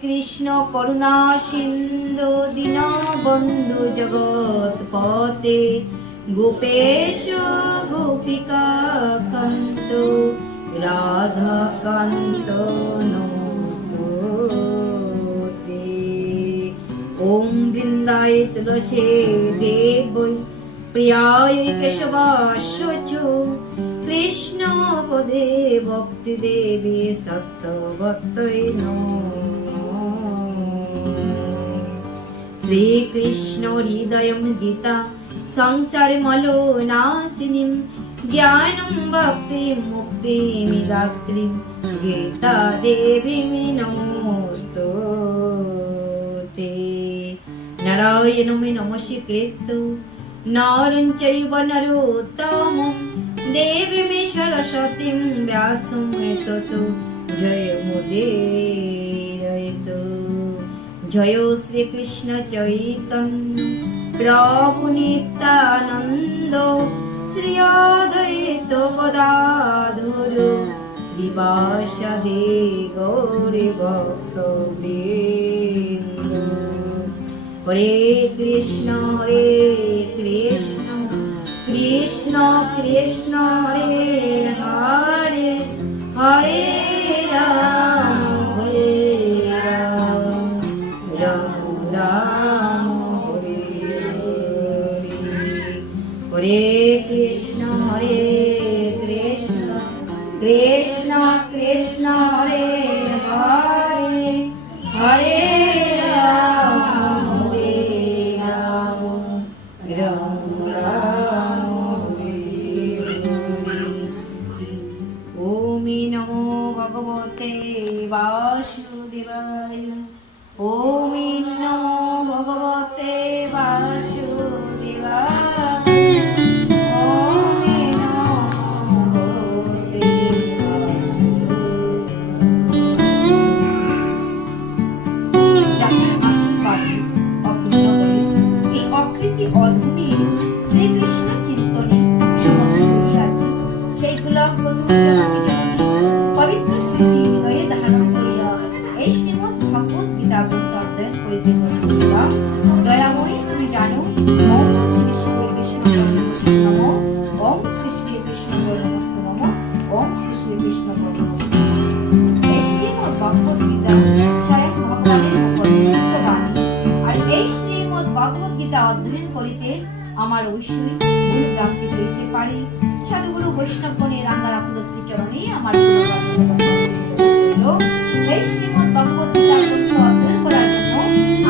কৃষ্ণ করুণা সিন্ধু দীনবন্ধু জগৎপতে গোপেশ গোপিকা কান্ত রাধা কান্ত নমস্তুতে। ওম বৃন্দায় তুলসী দেবৈ প্রিয়ায় কেশবাস্য কৃষ্ণ পদে ভক্তি দেবী সত্যবত্তৈ নমঃ। শ্রীকৃষ্ণ হৃদয়ং গীতা সংসারে মলোনাশিনীং জ্ঞানং ভক্তিং মুক্তিমিদাত্রীং গীতা দেবীং নমস্তুতে। নারায়ণং নমস্কৃত্য নরং চৈব নরোত্তমং দেবীং সরস্বতীং ব্যাসং ততো জয়মুদীরয়তু। জয় শ্রীকৃষ্ণ চৈতন্য প্রভু নিত্যানন্দ শ্রী অদ্বৈত গদাধর শ্রীবাসাদি গৌরী ভক্তবৃন্দ। হরে কৃষ্ণ কৃষ্ণ কৃষ্ণ হরে হরে হরে রাম রাম রাম হরে হরে। হরে কৃষ্ণ কৃষ্ণ কৃষ্ণ হরে হরে হরে রাম রাম রাম হরে হরে। ওম নমো ভগবতে বাসুদেবায়। ওম নমো ভগবতে বাসুদেবায়। ওম নমো ভগবতে এই অকৃতি অদ্ভুতি শ্রীকৃষ্ণ চিন্তনে সমগ্র হইয়াছে। সেইগুলো পবিত্র স্মৃতি হৃদয়ে ধারণ করিয়া এই শ্রীমদ্ ভগবত গীতা গ্রন্থ অধ্যয়ন করিতে বসিলাম। দয়াময়ী তুমি জানো। ওম শ্রী শ্রী কৃষ্ণ নমঃ। ওম শ্রী শ্রী কৃষ্ণ নমঃ। ওম শ্রী শ্রী কৃষ্ণ নমঃ। এই শ্রীমদ্ ভগবত গীতা স্বয়ং ভগবানের উপদিষ্ট বাণী। আর এই শ্রীমদ্ ভগবত গীতা অধ্যয়ন করিতে আমার অবশ্যই ভুল ভ্রান্তি হইতে পারে। সাধুগুরু বৈষ্ণবগণের রাঙ্গারাতুল শ্রীচরণে আমার এই শ্রীমদ্ ভগবত গীতা গ্রন্থ অধ্যয়ন করার জন্য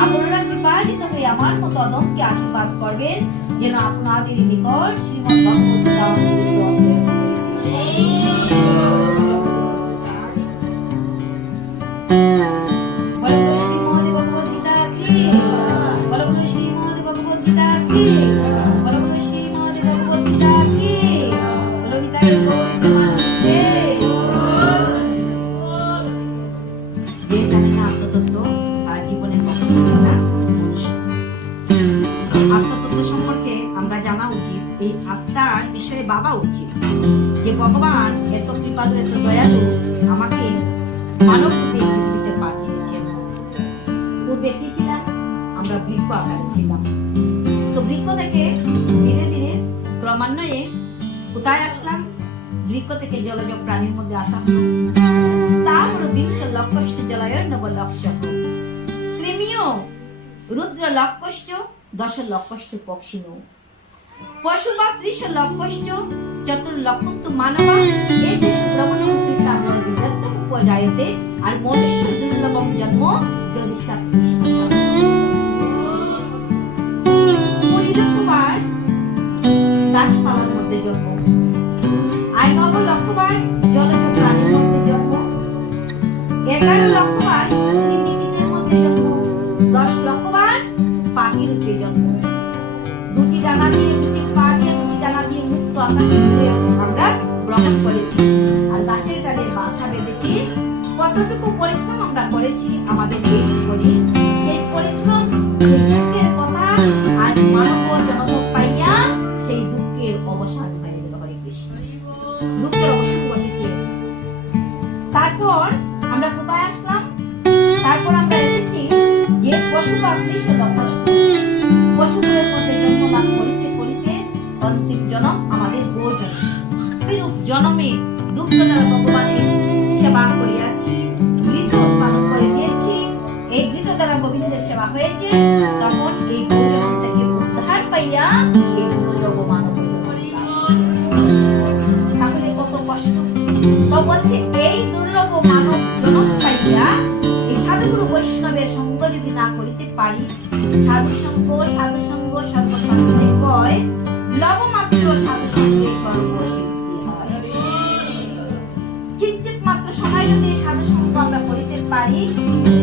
আপনারা কৃপায়িত হয়ে আমার মতো অদমকে আশীর্বাদ করবেন, যেন আপনাদের নিকট শ্রীমদ্ ভগবত গীতা অধ্যয়ন ভাবা উচিত যে ভগবান এত কৃপালু এত দয়ালু আমাকে মানব রূপে পৃথিবীতে পাঠিয়েছেন। পূর্বে কি ছিলাম? আমরা বৃক্ষ আকারে ছিলাম। তো বৃক্ষ থেকে ধীরে ধীরে ক্রমান্বয়ে কোথায় আসলাম? বৃক্ষ থেকে জলজ প্রাণীর মধ্যে আসলাম। স্থাবর বিংশ লক্ষ্য জলয় নব লক্ষ্য কৃমিও রুদ্র লক্ষ্য দশ লক্ষ্য পক্ষিণো পশুবা ত্রিশ লক্ষ্য চতুর্লক্ষন্তু মানব এই শুক্রমণম কৃতা বিদত্তম উপজায়তে। আর মনুষ্য দুর্লভম জন্ম যদি কৃষ্ণ লক্ষবার গাছপালার মধ্যে জন্ম, আর 9 লক্ষবার জলজ প্রাণীর মধ্যে জন্ম, 11 লক্ষবার কৃমিকীটের মধ্যে জন্ম, 10 লক্ষবার পাখি রূপে জন্ম। দুটি ডানা দিয়ে দুটি পা দিয়ে দুটি ডানা দিয়ে মুক্ত আকাশে উড়ে আমরা ভ্রমণ করেছি। আর গাছের ডালে বাসা বেঁধেছি। কতটুকু পরিশ্রম আমরা করেছি আমাদের এই জীবনে, সেই পরিশ্রম সেই দুঃখের কথা আজ মানব জন্ম পাইয়া সেই দুঃখের অবসান হয়ে গেল। হরে কৃষ্ণ। দুঃখের অবসান ঘটেছে। তারপর আমরা কোথায় আসলাম? তারপর আমরা পশু বা কৃষ্ণ পশুগুলোর মধ্যে জন্মলাভ করিতে করিতে অন্তিম জনম আমাদের গোজনম। বিরূপ জনমে দুঃখ দ্বারা ভগবানের সেবা করিয়াছি, ঘৃত পালন করে দিয়েছি, এই ঘৃত দ্বারা গোবিন্দের সেবা হয়েছে, তখন এই গোজনম থেকে উদ্ধার পাইয়া এই দুর্লভ মানব। তাহলে কত কষ্ট। তো বলছে এই দুর্লভ মানব জনম পাইয়া এই সাধুগুরু বৈষ্ণবের সঙ্গ যদি না করিতে পারি, সাধু সঙ্গ সর্বসংশয় কয়, লবমাত্র সাধু সঙ্গে সর্বসিদ্ধি হয়। কিঞ্চিত মাত্র সময় যদি সাধু সঙ্গ আমরা করিতে পারি,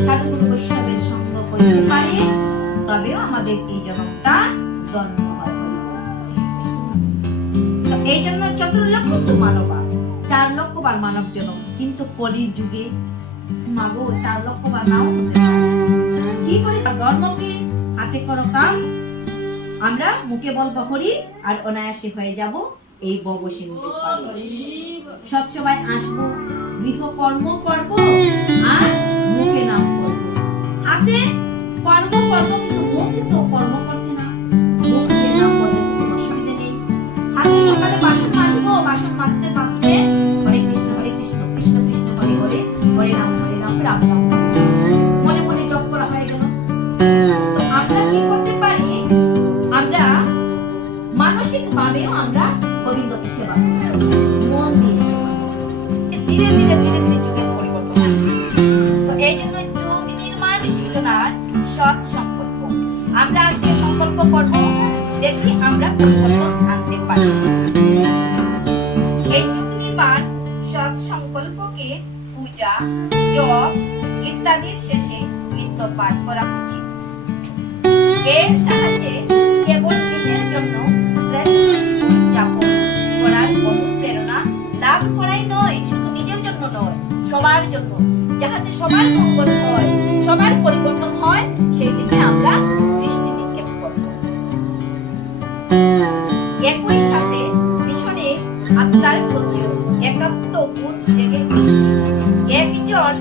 সাধুগুরু বৈষ্ণবের সঙ্গ করিতে পারি, তবেও আমাদের এই জনমটা ধন্য হয়। এই জন্য 14 লক্ষ তো মানবা, 4 লক্ষ বার মানব জন্ম, কিন্তু কলির যুগে মাগো 4 লক্ষ বার নাও হতে পারে। কি করে? ধর্মকে হাতে করো কাম, আমরা মুখে বলবো হরি, আর অনায়াসে হয়ে যাব এই ভবসিন্ধু পার। সবসময় আসবো, গৃহকর্ম করব, আর মুখে নাম করব। হাতে কর্ম করব, কিন্তু মুখে তো কর্ম করছে না। মুখে নাম বলতে কোনো অসুবিধা নেই। হাতে সকালে বাসন মাজবো, বাসন মাজতে মাজতে হরে কৃষ্ণ কৃষ্ণ কৃষ্ণ হরে হরে, হরে রাম রাম রাম মনে মনে জপ করা হয়ে গেল। তো আমরা কি করতে পারি? আমরা মানসিক ভাবেও আমরা গোবিন্দকে সেবা করি, মন দিয়ে সেবা করি। ধীরে ধীরে ধীরে ধীরে যুগের পরিবর্তন আসবে। তো এই জন্য যুগ নির্মাণ যোজনার সৎ সংকল্প, আমরা আজকে সংকল্প করব, দেখি আমরা পরিবর্তন আনতে পারি। এই যুগ নির্মাণ সৎ সংকল্পকে পূজা, জপ ইত্যাদির শেষে নিত্য পাঠ করা উচিত। এর সাহায্যে কেবল নিজের জন্য শ্রেষ্ঠ যাপন করার অনুপ্রেরণা লাভ করাই নয়, শুধু নিজের জন্য নয়, সবার জন্য, যাহাতে সবার মঙ্গল হয়, সবার পরিবর্তন হয়, সেই দিকে আমরা দৃষ্টি নিক্ষেপ করব। একই সাথে মিশনে আত্মার প্রতিও একাত্ম বোধ জেগে একজন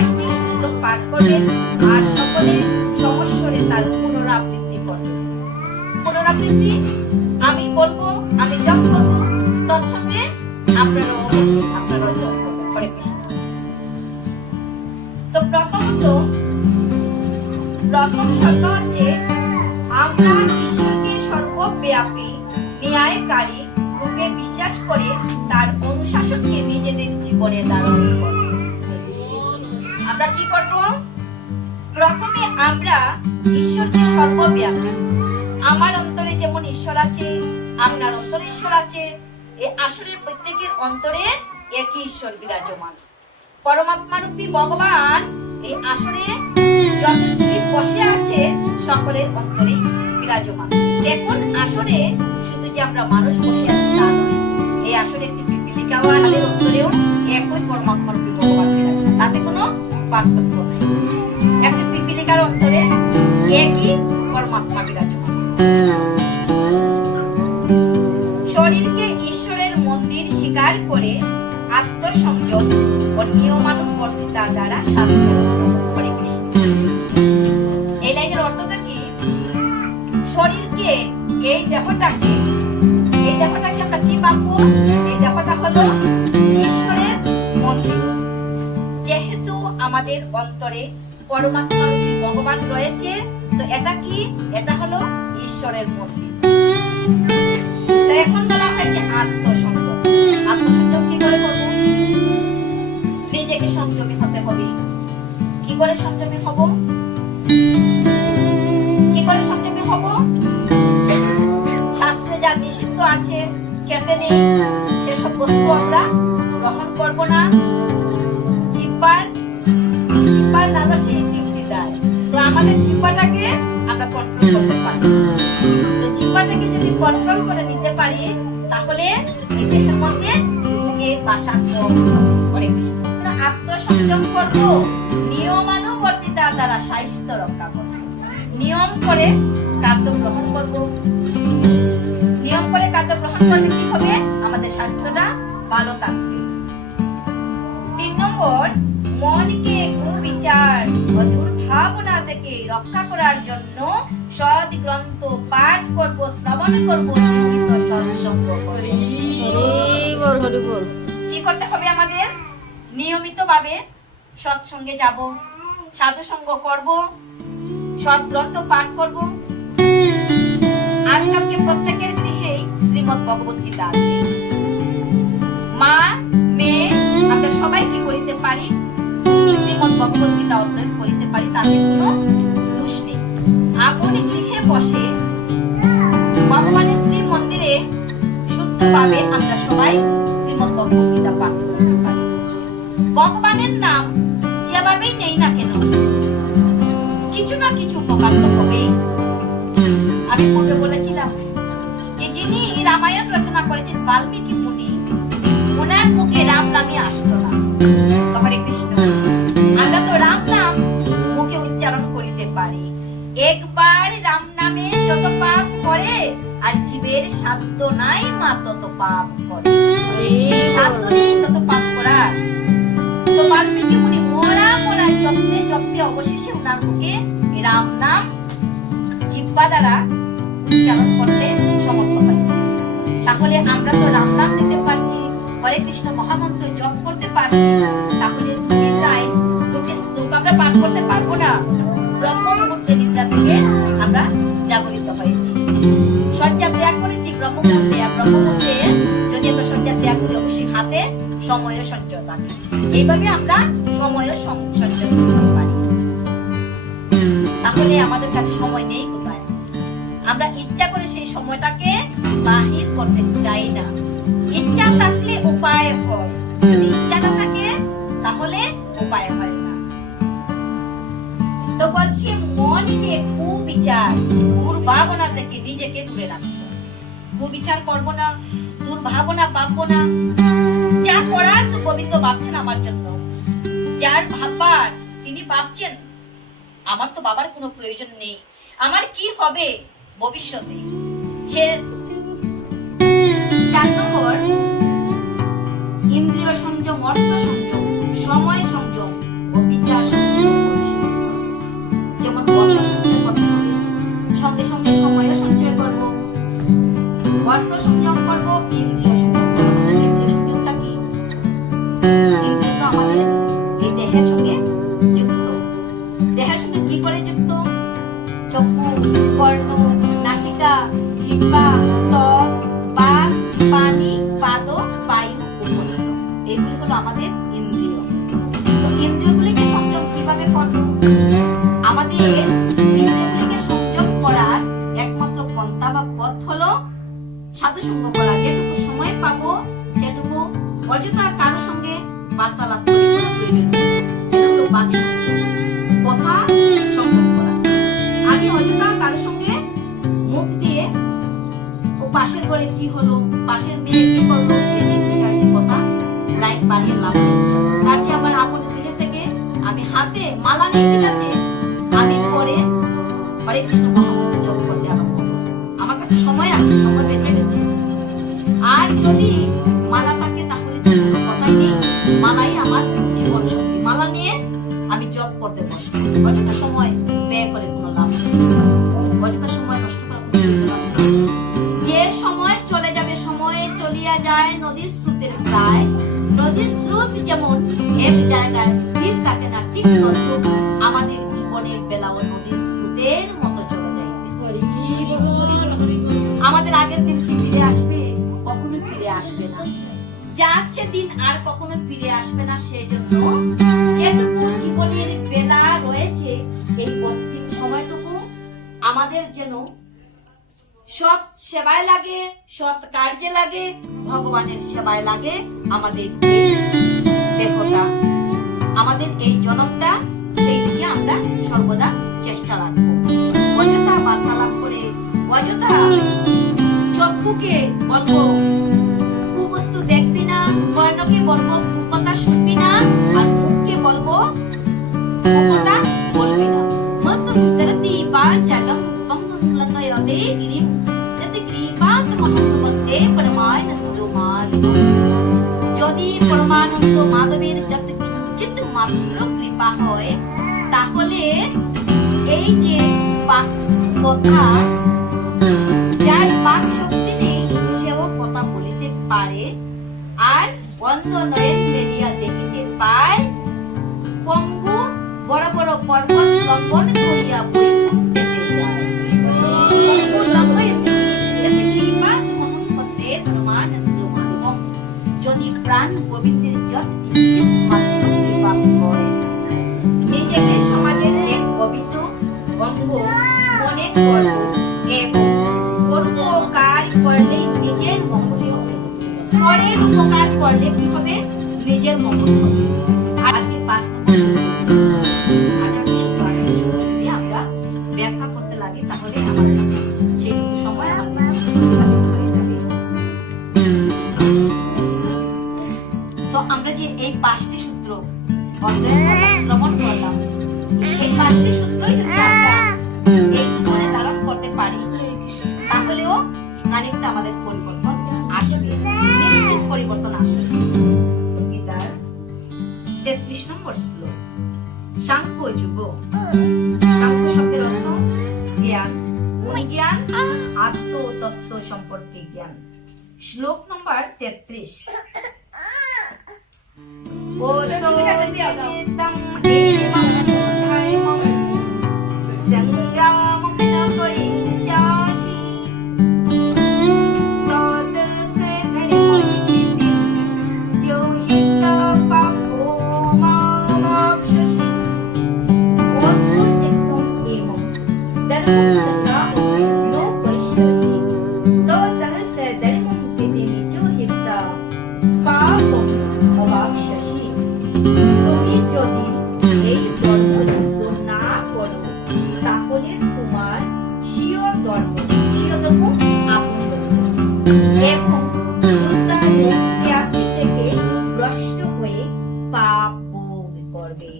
একটি শ্লোক পাঠ করবেন, আর সকলে সমস্বরে তার পুনরাবৃত্তি করবেন। পুনরাবৃত্তি আমি বলবো, আমি জপ করবো, তৎসঙ্গে আপনারাও জপ করবেন। হরে কৃষ্ণ। তো প্রথম শর্ত হচ্ছে আমরা ঈশ্বরকে সর্বব্যাপী ন্যায়কারী রূপে বিশ্বাস করে তার অনুশাসনকে নিজেদের জীবনে ধারণ করব। আমরা কি করব? প্রথমে আমরা ঈশ্বরকে সর্বব্যাপী, আমার অন্তরে যেমন ঈশ্বর আছে, আপনার অন্তরে ঈশ্বর আছে, এই আসরের প্রত্যেকের অন্তরে একই ঈশ্বর বিরাজমান। পরমাত্মা রূপী ভগবান এই আসরে যতজীব বসে আছে সকলের অন্তরে বিরাজমান। দেখুন আসরে শুধু যে আমরা মানুষ বসে আছি তা নয়, এই আসরে একটি পিপীলিকা আমাদের অন্তরেও একই পরমাত্মা রূপী ভগবান বিরাজমান, তাতে কোনো পার্থক্য নেই। একটি পিপীলিকার অন্তরে একই পরমাত্মা বিরাজমান। শরীরকে ঈশ্বরের মন্দির স্বীকার করে আত্মসংযম ও নিয়মানুবর্তিতা দ্বারা শাস্ত্র। হরে কৃষ্ণ। এই লাইনের অর্থটা কি? শরীরকে, এই দেহটাকে আমরা কি ভাববো? এই দেহটা হলো ঈশ্বরের মন্দির। যেহেতু আমাদের অন্তরে পরমাত্মা রূপী ভগবান রয়েছে, তো এটা কি? এটা হলো ঈশ্বরের মন্দির। তো এখন বলা হয়েছে আত্মসংযম। আত্মসংযম কি করে করব? নিজেকে সংযমী হতে হবে। কি করে সংযমী হব? কি করে সংযমী হব? শাস্ত্রে যা নিষিদ্ধ আছে, খেতে নেই, সেসব বস্তু আমরা গ্রহণ করব না। জিহ্বার লালসে তৃপ্তি দেয়, তো আমাদের জিহ্বাটাকে আমরা কন্ট্রোল করতে পারি। তো জিহ্বাটাকে যদি কন্ট্রোল করে নিতে পারি, তাহলে এই দেহের মধ্যে রোগের বাসা করে। আত্মসংযম করব, নিয়মানুবর্তিতার দ্বারা স্বাস্থ্য রক্ষা করব। নিয়ম করে খাদ্য গ্রহণ করব। নিয়ম করে খাদ্য গ্রহণ করলে কি হবে? আমাদের স্বাস্থ্যটা ভালো থাকবে। 3 নম্বর, মনকে কুবিচার ও দুর্ভাব দুর্ভাবনা থেকে রক্ষা করার জন্য সৎ গ্রন্থ পাঠ করব, শ্রবণ করব, নিয়মিত সৎসঙ্গ করব। কি করতে হবে আমাদের? নিয়মিত ভাবে সৎসঙ্গে যাব, সাধু সঙ্গ করব, সৎ গ্রন্থ পাঠ করব। আজকালকে প্রত্যেকের গৃহে শ্রীমদ্ ভগবত গীতা আছে। মা মেয়ে আমরা সবাই কি করিতে পারি? শ্রীমদ্ ভগবত গীতা অধ্যয়ন করিতে পারি, তাতে কোনো দোষ নেই। আপনি গৃহে বসে ভগবানের শ্রী মন্দিরে শুদ্ধভাবে আমরা সবাই শ্রীমদ্ ভগবত গীতা পাঠ করতে পারি। ভগবানের নাম যেভাবেই নেই না কেন কিছু না কিছু উপকার তো হবেই। আমি পূর্বে বলেছিলাম যে যিনি রামায়ণ রচনা করেছেন বাল্মীকি মুনি, ওনার মুখে রাম নামই আসতো না। হরে কৃষ্ণ। আমরা তো রাম নাম মুখে উচ্চারণ করিতে পারি। একবার রাম নামে যত পাপ করে আর জীবের সাধ্য নাই মা তত পাপ করে। সাধ্য নেই তত পাপ করার। তো বাল্মীকি মুনি মোরা মোরা জপতে জপতে অবশেষে ওনার মুখে রাম নাম জিহ্বা দ্বারা উচ্চারণ করতে সমর্থ হয়েছে। তাহলে আমরা তো রাম নাম নিতে পারছি, হরে কৃষ্ণ মহামন্ত্র জপ করতে পারছি, তাহলে দুটি লাইন দুটি শ্লোক আমরা পাঠ করতে পারবো না? ব্রহ্ম মুহূর্তে নিদ্রা থেকে আমরা জাগরিত হয়েছি, শয্যা ত্যাগ করেছি ব্রহ্ম মুহূর্তে। আর ব্রহ্ম মুহূর্তে যদি আমরা শয্যা ত্যাগ করি অবশ্যই হাতে সময় সঞ্চয় থাকে। এইভাবে আমরা সময় সঞ্চয় করতে পারি। তাহলে আমাদের কাছে সময় নেই কোথায়? আমরা ইচ্ছা করে সেই সময়টাকে বাহির করতে চাই না। ইচ্ছা থাকলে উপায় হয়, যদি ইচ্ছা না থাকে তাহলে উপায় হয় না। তো বলছি মনকে কুবিচার দুর্ভাবনা থেকে নিজেকে দূরে রাখবো। কুবিচার করবো না, দুর্ভাবনা ভাববো না। যা করার তো গোবিন্দ ভাবছেন আমার জন্য, যার ভাববার তিনি ভাবছেন আমার তো বাবার কোনো প্রয়োজন নেই, আমার কি হবে ভবিষ্যতে। সে 4 নম্বর ইন্দ্রিয় সংযম, অর্থ সংযম, সময় সংযম ও বিচার সংযম। যেমন অর্থ সঞ্চয় করতে হবে, সঙ্গে সঙ্গে সময়ও সঞ্চয় করব, অর্থ সংযম করব, ইন্দ্রিয় সংযম করব। ইন্দ্রিয় সংযমটা কি? ইন্দ্রিয় তো আমাদের এই দেহের সঙ্গে যুক্ত। দেহের সঙ্গে কি করে যুক্ত? চক্ষু, কর্ণ, নাসিকা, জিহ্বা, ত্বক, বাক, পানি, পাদ, বায়ু, উপস্থ। এগুলি হলো আমাদের ইন্দ্রিয়। তো ইন্দ্রিয়গুলিকে সংযম কিভাবে করব? আমাদের ইন্দ্রিয়গুলিকে সংযম করার একমাত্র পন্থা বা পথ হলো সাধুসঙ্গ করা। যেটুকু সময় পাবো সেটুকু অযথা কারোর সঙ্গে বার্তালাপ করে কোনো প্রয়োজন নেই। সেটুকু বাকি কথা সংযম করা। আমি অযথা কারোর সঙ্গে মুখ দিয়ে ও পাশের ঘরে কি হলো, পাশের মেয়ে কি করলো, এই চারটি কথা লাইন বাড়িয়ে লাভ নেই। তার চেয়ে আমার আপন গৃহ থেকে আমি হাতে মালা নেই, ঠিক আছে, আমি পরে হরে কৃষ্ণ মহামন্ত্র জপ করতে আরম্ভ করবো। আমার কাছে সময় আছে, সময় বেঁচে গেছে। আর যদি মালা থাকে তাহলে কোনো কথা নেই, মালাই আমার জীবন শক্তি। মালা নিয়ে আমি জপ করতে বসবো। অযথা সময় ব্যয় করে কোনো লাভ নেই, অযথা সময় নষ্ট করার কোনো প্রয়োজন নেই। যে সময় চলে যাবে, সময়ে চলিয়া যায় নদীর স্রোতের প্রায়। নদীর স্রোত যেমন এক জায়গায় স্থির থাকে না, ঠিক তদ্রূপ আমাদের জীবনের বেলাও নদীর স্রোতের মতো চলে যায়। আমাদের আগের দিন কি ফিরে আসবে? কখনো ফিরে আসবে না। যাচ্ছে দিন আর কখনো ফিরে আসবে না। সেই জন্য যেটুকু জীবনের বেলা রয়েছে এই অন্তিম সময়টুকু আমাদের যেন সৎ সেবায় লাগে, সৎ কার্যে লাগে, ভগবানের সেবায় লাগে। আমাদের এই দেহটা, আমাদের এই জনমটা, সেই দিকে আমরা সর্বদা চেষ্টা রাখবো। অযথা বার্তালাপ করে, অযথা চক্ষুকে বলবো কুবস্তু দেখবি না, কর্ণকে বলবো কথা শুনবি না, আর মুখকে বলবো কথা বলবি না। মত করতি বা চলম পঙ্গলতয়তে গিরিম যতি কৃপাত মহামন্তে পরমানন্দ মাধব। যদি পরমানন্দ মাধবের যত কিঞ্চিত মাত্র কৃপা হয় তাহলে এই যে কথা, যার বাক শক্তি নেই সেও কথা বলিতে পারে, আর অন্ধ নয়ন মেলিয়া দেখিতে পায়, পঙ্গু বড় বড় পর্বত লঙ্ঘন করিয়া বৈকুণ্ঠেতে যায়। পঙ্গু লঙ্ঘয়তি যত কৃপাৎ মহং পতে পরমানন্দ মাধবম। যদি প্রাণ গোবিন্দের যত কিঞ্চিৎ মাত্র কৃপা করে, নিজেকে সমাজের এক পবিত্র অঙ্গ মনে করো এবং পরোপকার করলে নিজের মঙ্গল হবে। পরের উপকার করলে কি হবে? নিজের মঙ্গল হবে। আর আজকে 5 নম্বর আমরা ব্যাখ্যা করতে লাগি, তাহলে আমাদের সেই সময় আমাদের হয়ে যাবে। তো আমরা যে এই 5টি সূত্র শ্রবণ করলাম, এই 5টি সূত্রই যদি আমরা এই জীবনে ধারণ করতে পারি, তাহলেও খানিকটা আমাদের পরিবর্তন আসবে, নিশ্চিত পরিবর্তন আসবে। গীতার 33 নম্বর শ্লোক। সাংখ্য যুগ। সাংখ্য শব্দের অর্থ জ্ঞান, জ্ঞান, আত্মতত্ত্ব সম্পর্কে জ্ঞান। শ্লোক নম্বর 33। তুমি যদি এই ধর্মযুদ্ধ না করো, তাহলে তোমার স্বীয় ধর্ম আপন এবং ত্যাগী থেকে ভ্রষ্ট হয়ে পাপ ভোগ করবে।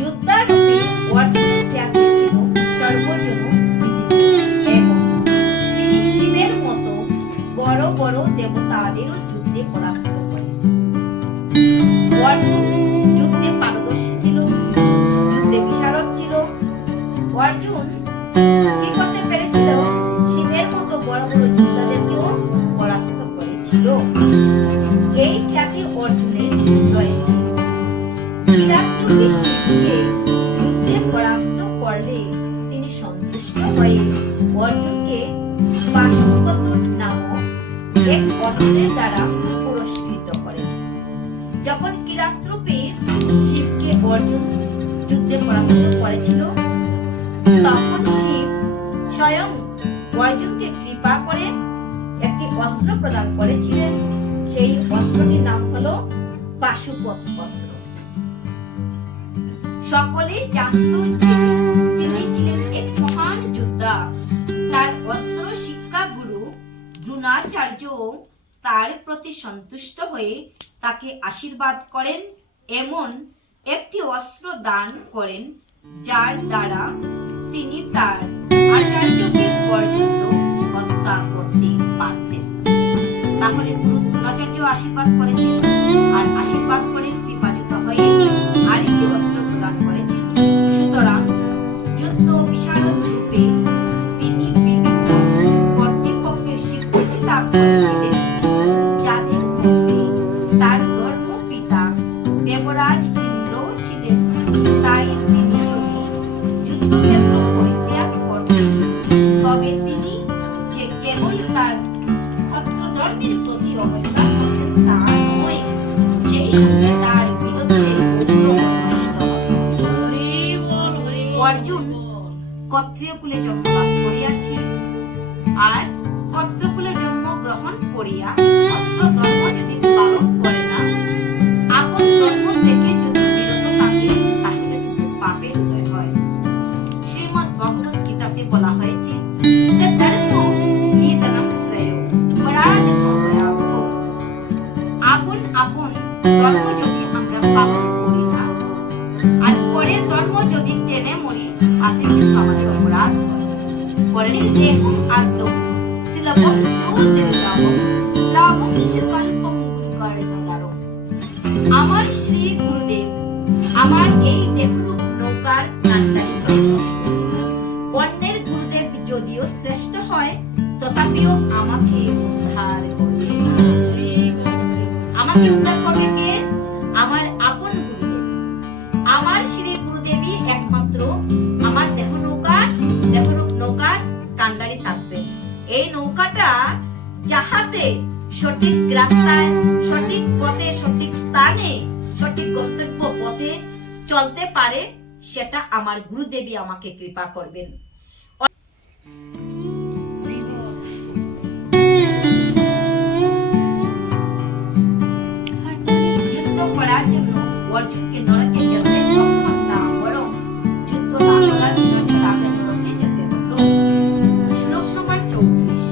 যোদ্ধারূপে অর্জুনের ত্যাগী ছিল সর্বজন এবং তিনি শিবের মতো বড় বড় দেবতাদেরও যুদ্ধে পরাস্ত করেন। অর্জুন যুদ্ধে পারদর্শী ছিল, যুদ্ধে বিশারদ ছিল। অর্জুন কি করতে পেরেছিল? শিবের মতো বড় বড় যোদ্ধাদেরকেও পরাস্ত করেছিল। এই খ্যাতি অর্জুনের রয়েছে। কিরাতরূপী শিবকে যুদ্ধে পরাস্ত করলে তিনি সন্তুষ্ট হয়ে অর্জুনকে পাশুপত নামক এক অস্ত্রের দ্বারা পুরস্কৃত করেন। যখন কিরাতরূপী শিবকে অর্জুন যুদ্ধে পরাস্ত করেছিল, তখন শিব স্বয়ং অর্জুনকে কৃপা করে একটি অস্ত্র প্রদান করেছিলেন। সেই অস্ত্রটির নাম হলো পাশুপত অস্ত্র। সকলেই জানত যে তিনি ছিলেন এক মহান যোদ্ধা। তার অস্ত্র শিক্ষা গুরু দ্রোণাচার্য তার প্রতি সন্তুষ্ট হয়ে তাকে আশীর্বাদ করেন, এমন একটি অস্ত্র দান করেন যার দ্বারা তিনি তার আচার্যকে পর্যন্ত হত্যা করতে পারতেন। তাহলে গুরু দ্রোণাচার্য আশীর্বাদ করেছেন, আর আশীর্বাদ করে কৃপাযুক্ত হয়ে আরেকটি অস্ত্র প্রদান করেছেন। সুতরাং যুদ্ধ বিশারদ রূপে তিনি বিভিন্ন কর্তৃপক্ষের স্বীকৃতি লাভ করেছিলেন, যাদের মধ্যে তার ধর্ম পিতা দেবরাজ ইন্দ্র ছিলেন। তাই তিনি যদি যুদ্ধক্ষেত্র পরিত্যাগ করতেন, তবে তিনি যে কেবল তার ক্ষত্রধর্মের প্রতি অবহেলা করতেন তা নয়, সেই সঙ্গে তার বিরুদ্ধে অর্জুন ক্ষত্রিয় কুলে জন্মলাভ করিয়াছেন, আর ক্ষত্রকুলে জন্ম গ্রহণ করিয়া ক্ষত্র ধর্ম যদি পালন করে না, আপন ধর্ম থেকে যদি বিরত থাকে, তাহলে কিন্তু পাপের উদয় হয়। শ্রীমদ্ ভগবত গীতাতে বলা হয়েছে যে ধর্ম নিধনম শ্রেয় পরাধর্ম ভয়াবহ। আপন আপন ধর্ম যদি আমরা পালন করি না, আর পরের ধর্ম যদি টেনে মরি, তাতে কিন্তু আমাদের অপরাধ হয়। পরের দেহম আদ্যম শিলভম সৌদের লাভম লাভম শিল্পম গুরুকারের দ্বারা। আমার শ্রী গুরুদেব আমার এই দেহরূপ নৌকার কান্ডারি অন্যের গুরুদেব যদিও শ্রেষ্ঠ হয় তথাপিও আমাকে উদ্ধার করবে। আমাকে উদ্ধার করবে কে? আমার আপন গুরুদেব। আমার শ্রী গুরুদেবী একমাত্র আমার দেহরূপ নৌকার কান্ডারি থাকবে। এই নৌকাটা যাহাতে সঠিক রাস্তায়, সঠিক পথে, সঠিক স্থানে, সঠিক গন্তব্য পথে চলতে পারে, সেটা আমার গুরুদেবী আমাকে কৃপা করবেন। যুদ্ধ করার জন্য অর্জুনকে নরকে যেতে হতো না, বরং যুদ্ধ না করার জন্য তাকে নরকে যেতে হতো। শ্লোক নম্বর 34।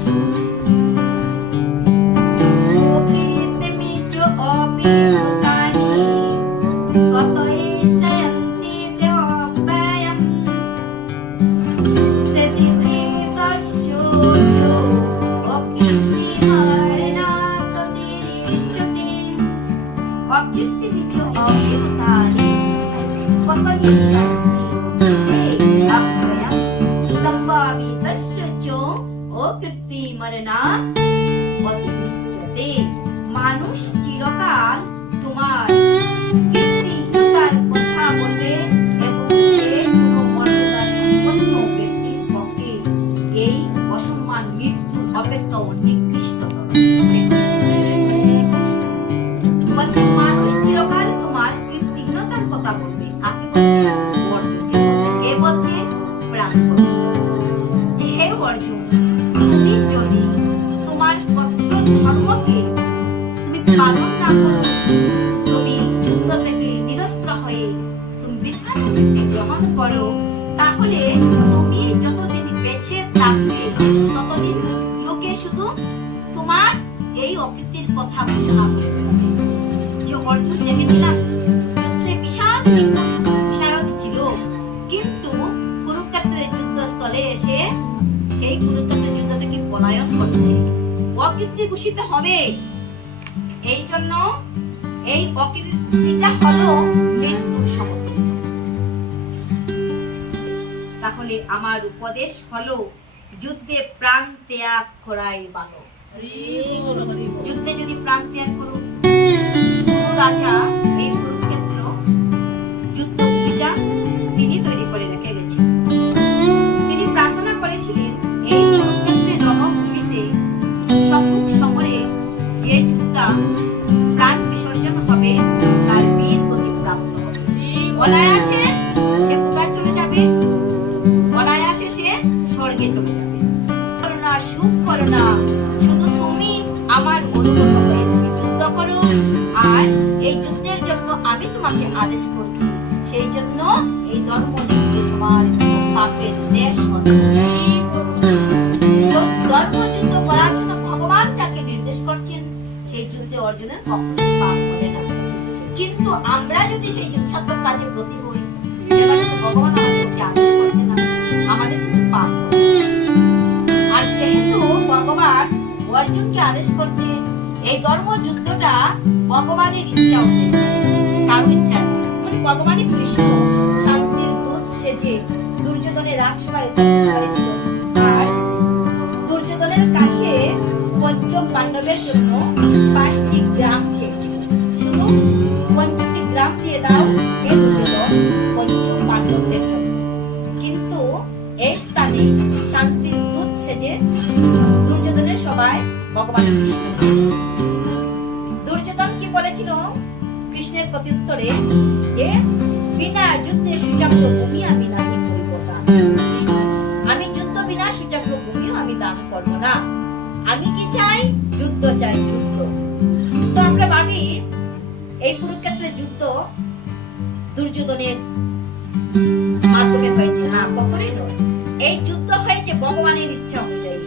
মানুষ চিরকাল তোমার কীর্তির কথা বলবে এবং কোনো মর্যাদা সম্পন্ন ব্যক্তির পক্ষে এই অসম্মান মৃত্যু অপেক্ষা নিকৃষ্টতর। মানুষ চিরকাল তোমার কীর্তিহীনতার কথা বলবে। কাকে বলছে? অর্জুনকে বলছে। কে বলছে? প্রাণ বলছে যে হে অর্জুন, তুমি যদি তোমার ধর্মকে তুমি পালন না করো, তুমি যুদ্ধ থেকে নিরস্ত্র হয়ে তুমি বিদ্যাকে গ্রহণ করো, তাহলে তুমি যতদিন বেঁচে থাকবে ততদিন লোকে শুধু তোমার এই অকৃতির কথা ঘোষণা করে বেড়াবে। যে অর্জুন দেখেছিলাম বিশারদ ছিল, কিন্তু কুরুক্ষেত্রের যুদ্ধস্থলে এসে সেই কুরুক্ষেত্রের যুদ্ধ থেকে পলায়ন করছে। অকৃতি ঘোষিত হবে। এই জন্য এই অকৃতিটা হলো মৃত্যুর সমতুল্য। তাহলে আমার উপদেশ হলো যুদ্ধে প্রাণ ত্যাগ করাই ভালো। যুদ্ধে যদি প্রাণ ত্যাগ করো, রাজা এই কুরুক্ষেত্র যুদ্ধ ভূমিটা তিনি তৈরি করে রেখে গেছেন। তিনি প্রার্থনা করেছিলেন এই কুরুক্ষেত্রের রণভূমিতে সম্মুখ সমরে যে যোদ্ধা প্রাণ বিসর্জন হবে তার বীর গতি প্রাপ্ত হবে। অনায়াসে সে কোথায় চলে যাবে? অনায়াসে সে স্বর্গে চলে যাবে। করোনা সুখ করোনা, শুধু তুমি আমার অনুগত হয়ে তুমি যুদ্ধ করো, আর এই যুদ্ধের জন্য আমি তোমাকে আদেশ করছি। সেই জন্য এই ধর্ম যুদ্ধে তোমার পাপের লেশ হবে। ধর্মযুদ্ধ করার জন্য ভগবান যাকে নির্দেশ করছেন সেই যুদ্ধে অর্জুনের কখনো পাপ হবে না। কিন্তু আমরা যদি সেই হিংসাত্মক কাজে ব্রতী হই, সেটা ভগবান আমাদেরকে আদেশ করছে না, আমাদের কিন্তু পাপ হবে। আর যেহেতু ভগবান অর্জুনকে আদেশ করছে, এই ধর্মযুদ্ধটা ভগবানের ইচ্ছা হচ্ছে, কারো ইচ্ছা নয়। ভগবানের কৃষ্ণ শান্তির দূত সেজে দুর্যোধনের রাজসভায় উপস্থিত হয়েছিল, আর দুর্যোধনের কাছে পঞ্চ পাণ্ডবের জন্য 5টি গ্রাম চেয়েছিল। শুধু 5টি গ্রাম দিয়ে দাও হে দুর্যোধন পঞ্চ পাণ্ডবদের জন্য। কিন্তু এই স্থানে শান্তির দূত সেজে দুর্যোধনের সভায় ভগবান কৃষ্ণ। দুর্যোধন কি বলেছিল কৃষ্ণের প্রত্যুত্তরে? যে বিনা যুদ্ধে সুচাগ্র ভূমি আমি দান করিব না। আমি যুদ্ধ বিনা সুচাগ্র ভূমি আমি দান করব না। আমি কি চাই? যুদ্ধ চাই, যুদ্ধ। তো আমরা ভাবি এই কুরুক্ষেত্রের যুদ্ধ দুর্যোধনের মাধ্যমে হয়েছে, না, কখনোই নয়। এই যুদ্ধ হয়েছে ভগবানের ইচ্ছা অনুযায়ী।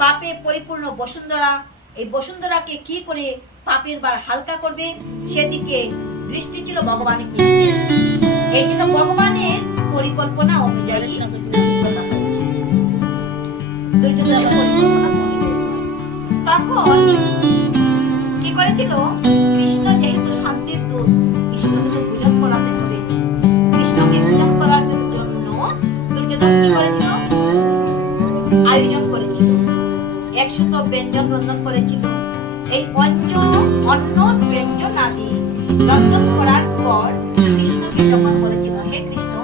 পাপে পরিপূর্ণ বসুন্ধরা, এই বসুন্ধরাকে কি করে পাপের ভার হালকা করবে সেদিকে দৃষ্টি ছিল ভগবানের। এই জন্য ভগবানের পরিকল্পনা অনুযায়ী দুর্যোধনের পরিকল্পনা তখন কি করেছিল কৃষ্ণ, যেহেতু শান্তির দূত, কৃষ্ণকে তো পূজন করাতে হবে। রন্ধন করেছিল। এই অন্ন ব্যঞ্জন আদি রন্ধন করার পর কৃষ্ণকে যখন বলেছিল, হে কৃষ্ণ,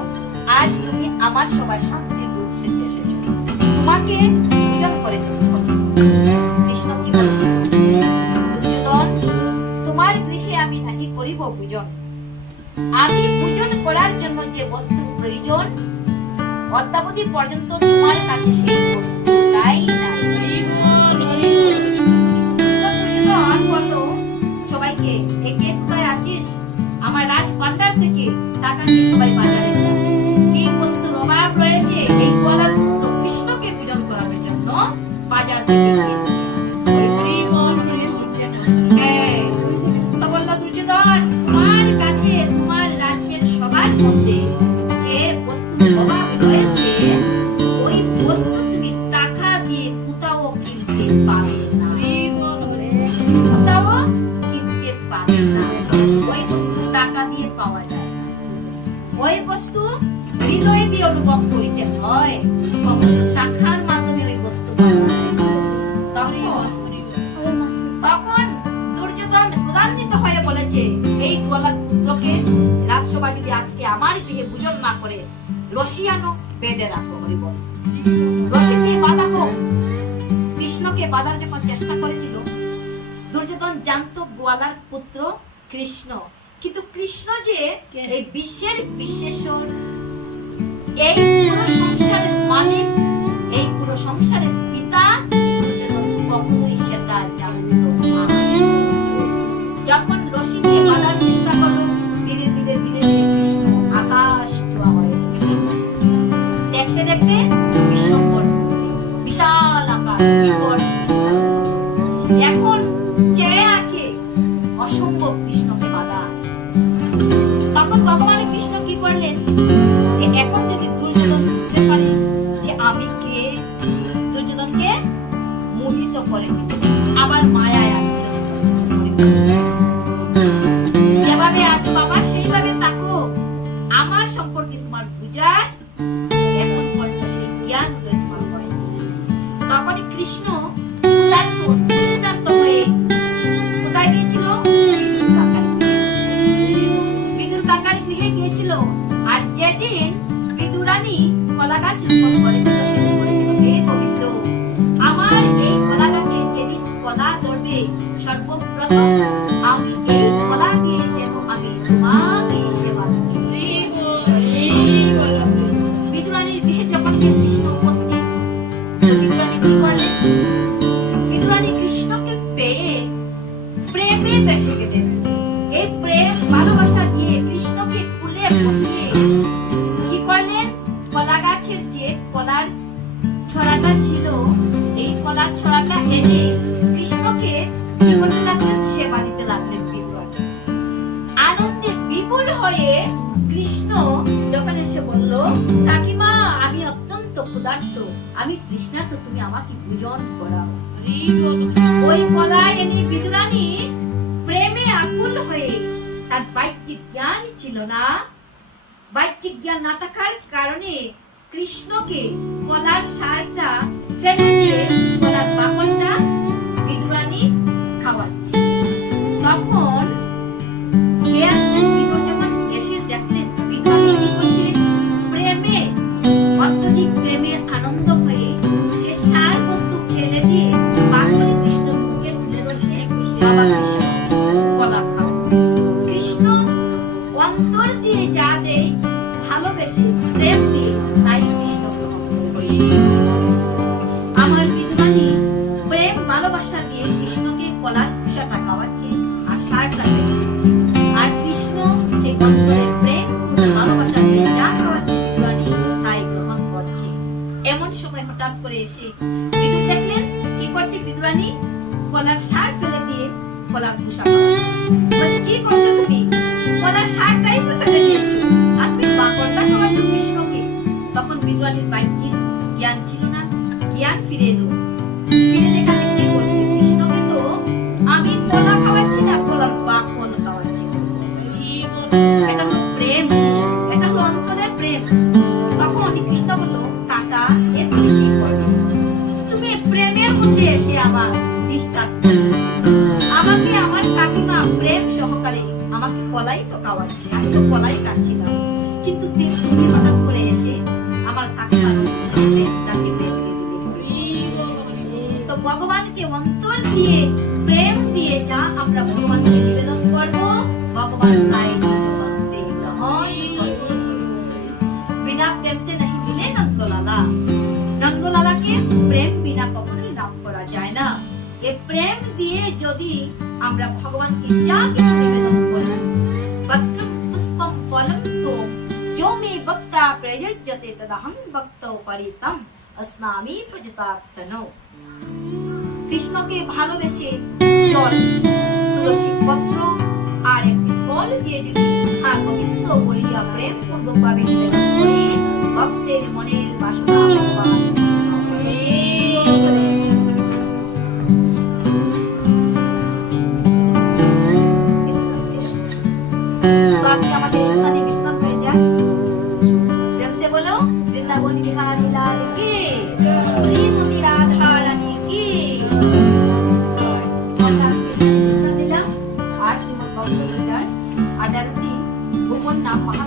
আজ তুমি আমার সবার শান্তির দুধ সেজে এসেছো, তোমাকে পূজন করে দিতে হবে। কৃষ্ণ কি বলেছিল? দুর্যোধন, তোমার গৃহে আমি নাহি করিব পূজন। আমি পূজন করার জন্য যে বস্তুর প্রয়োজন, অদ্যাবধি পর্যন্ত তোমার কাছে সেই বস্তুটাই নাই। দুর্যোধন বলল সবাইকে, একে কোথায় আছিস? আমার রাজ ভান্ডার থেকে টাকা নিয়ে সবাই বাজারে যায়। কি বস্তুর অভাব রয়েছে, এই গোয়ালার পুত্র কৃষ্ণকে পূজন করার জন্য বাজার থেকে তো বলল দুর্যোধন, তোমার কাছে তোমার রাজ্যের সবার মধ্যে যে বস্তুর অভাব রয়েছে, ওই বস্তু তুমি টাকা দিয়ে কোথাও কিনতে পাবে না। কোথাও কিনতে পাবে না। ওই বস্তু টাকা দিয়ে পাওয়া যায়। ওই বস্তু হৃদয় দিয়ে অনুভব করিতে হয়। টাকার মাধ্যমে ওই বস্তু পাওয়া যায়। তখন দুর্যোধন ক্রোধান্বিত হয়ে বলেছে, এই গোয়ালার পুত্রকে রাজসভা যদি আজকে আমার গৃহে পূজন না করে রশি আনো, বেঁধে রাখো। হরিবল, রশি দিয়ে বাঁধা হোক। কৃষ্ণকে বাঁধার যখন চেষ্টা করেছিল, দুর্যোধন জানতো গোয়ালার পুত্র কৃষ্ণ, কিন্তু কৃষ্ণ যে এই বিশ্বের বিশ্বেশ্বর, এই পুরো সংসারের মালিক, এই পুরো সংসারের পিতা, দুর্যোধন কখনোই সেটা জানতো না। যখন রশি দিয়ে বাঁধার চেষ্টা করলো, ধীরে ধীরে ধীরে ধীরে কৃষ্ণ আকাশ ছোঁয়া হয়ে দেখতে দেখতে বিশ্বম্বর, বিশাল আকাশ, এখন চেয়ে আছে অসম্ভব কৃষ্ণকে বাধা। তখন ভগবান কৃষ্ণ কি করলেন, যে এখন যদি দুর্যোধন বুঝতে পারে যে আমি কে, দুর্যোধনকে মোহিত করে দিতে, আবার মায়ায় আচ্ছন্ন করে। যেভাবে আজ বাবা সেইভাবে থাকো, আমার সম্পর্কে তোমার বুঝার এখন পর্যন্ত সেই জ্ঞান উদয় তোমার হয়। তখনই কৃষ্ণ তৃষ্ণার্ত হয়ে কোথায় গিয়েছিল? বিদুর কাকার গৃহে গিয়েছিল। আর যেদিন বিদুরানী কলা গাছ রোপণ করেছিল, সেদিন বলেছিল, হে গোবিন্দ, আমার এই কলা গাছে যেদিন কলা ধরবে, সর্বপ্রথম আমি এই কলা দিয়ে যেন আমি তোমাকে সেবা করি। বিদুরানীর গৃহে যখন কৃষ্ণ উপস্থিত, বিদুরানী কি করলেন? বিদুরানী কৃষ্ণকে পেয়ে প্রেমে বেসে গেলেন। এই প্রেম ভালোবাসা দিয়ে কৃষ্ণকে কুলে বসে কি করলেন? কলা গাছের যে কলার ছড়াটা ছিল, এই কলার ছড়াটা এনে কৃষ্ণকে কি করতে লাগলেন? সেবা দিতে লাগলেন বিদুরানী। আনন্দে বিপুল হয়ে কৃষ্ণ যখন এসে বলল, কাকিমা, আমি অত্যন্ত ক্ষুধার্ত, আমি তৃষ্ণার্ত, তুমি আমাকে পূজন করাও। ওই কলা এনে বিদুরানী প্রেমে আকুল হয়ে, তার বাহ্যিক জ্ঞান ছিল না, বাহ্যিক জ্ঞান না থাকার কারণে কৃষ্ণকে কলার সারটা ফেলে দিয়ে কলার বাকলটা বিদুরানী খাওয়াচ্ছে। তখন কে আসলেন? বিদুর যখন এসে দেখলেন বিদুরানী কি করছে, প্রেমে, অত্যধিক প্রেমের আনন্দ হয়ে সে সার বস্তু ফেলে দিয়ে বাকলে কৃষ্ণর মুখে তুলে ধরছে, বাবা কৃষ্ণ কলা খাও। কৃষ্ণ অন্তর দিয়ে যা দেয়, ভালোবেসে প্রেম দিয়ে, তাই কৃষ্ণ গ্রহণ করে। আমার বিদুরানী প্রেম ভালোবাসা দিয়ে কৃষ্ণকে কলার খোসাটা খাওয়াচ্ছে আর সারটা ফেলে দিচ্ছে। আর কৃষ্ণ সেই অন্তরের প্রেম ভালোবাসা দিয়ে যা খাওয়াচ্ছে বিদুরানী তাই গ্রহণ করছে। এমন সময় হঠাৎ করে এসে বিদুর দেখলেন কি করছে বিদুরানী? কলার সার ফেলে দিয়ে কলার খোসা খাওয়াচ্ছে। কি করছো তুমি? কলার সারটাই তো ফেলে দিয়েছো, আর তুমি বাকলটা খাওয়াচ্ছ কৃষ্ণকে। তখন বিদুরানীর বাহ্যিক জ্ঞান ছিল না, জ্ঞান ফিরে এলো। ফিরে দেখাতে কি করছে? কৃষ্ণকে তো আমি কলা খাওয়াচ্ছি না, কলার বাকল খাওয়াচ্ছি। এটা হলো প্রেম, এটা হলো অন্তরের প্রেম। তখন কৃষ্ণ বলল, কাকা, এ তুমি কি করছো? তুমি প্রেমের মধ্যে এসে আমার স্টার্ট করি। আমাকে আমার কাকিমা প্রেম সহকারে আমাকে কলাই তো খাওয়াচ্ছে, আমি তো কলাই খাচ্ছিলাম, কিন্তু তিনি হঠাৎ করে এসে আমার কাকিমা তো ভগবানকে অন্তর দিয়ে প্রেম দিয়ে যা আমরা ভগবানকে নিবেদন করব, ভগবান তাই হস্তে গ্রহণ করবে। বিনা প্রেম সে नहीं मिले नंदलाला, নন্দলালাকে প্রেম বিনা কখনোই লাভ করা যায় না। এই প্রেম দিয়ে যদি আমরা ভগবানকে যা কিছু নিবেদন করি, পত্রম পুষ্পম ফলম তো जो मे भक्ता प्रयुज्यते तदहं भक्तो परितं अस्नामि प्रजतात्तनो। কৃষ্ণকে ভালোবেসে জল, তুলসী পত্র আর একটি ফল দিয়ে যদি গোবিন্দ বলিয়া প্রেম পূর্বক ভাবে নিবেদন করি, ভক্তের মনের বাসনা ভগবান তো আজকে আমাদের স্থানে বিশ্রাম হয়ে যায়। প্রেম সে বলো বৃন্দাবন বিহারী লাল কি, শ্রীমতী রাধা রানী কি। আর শ্রীমৎ ভগবদ্গীতার 18টি গোপন নাম মহা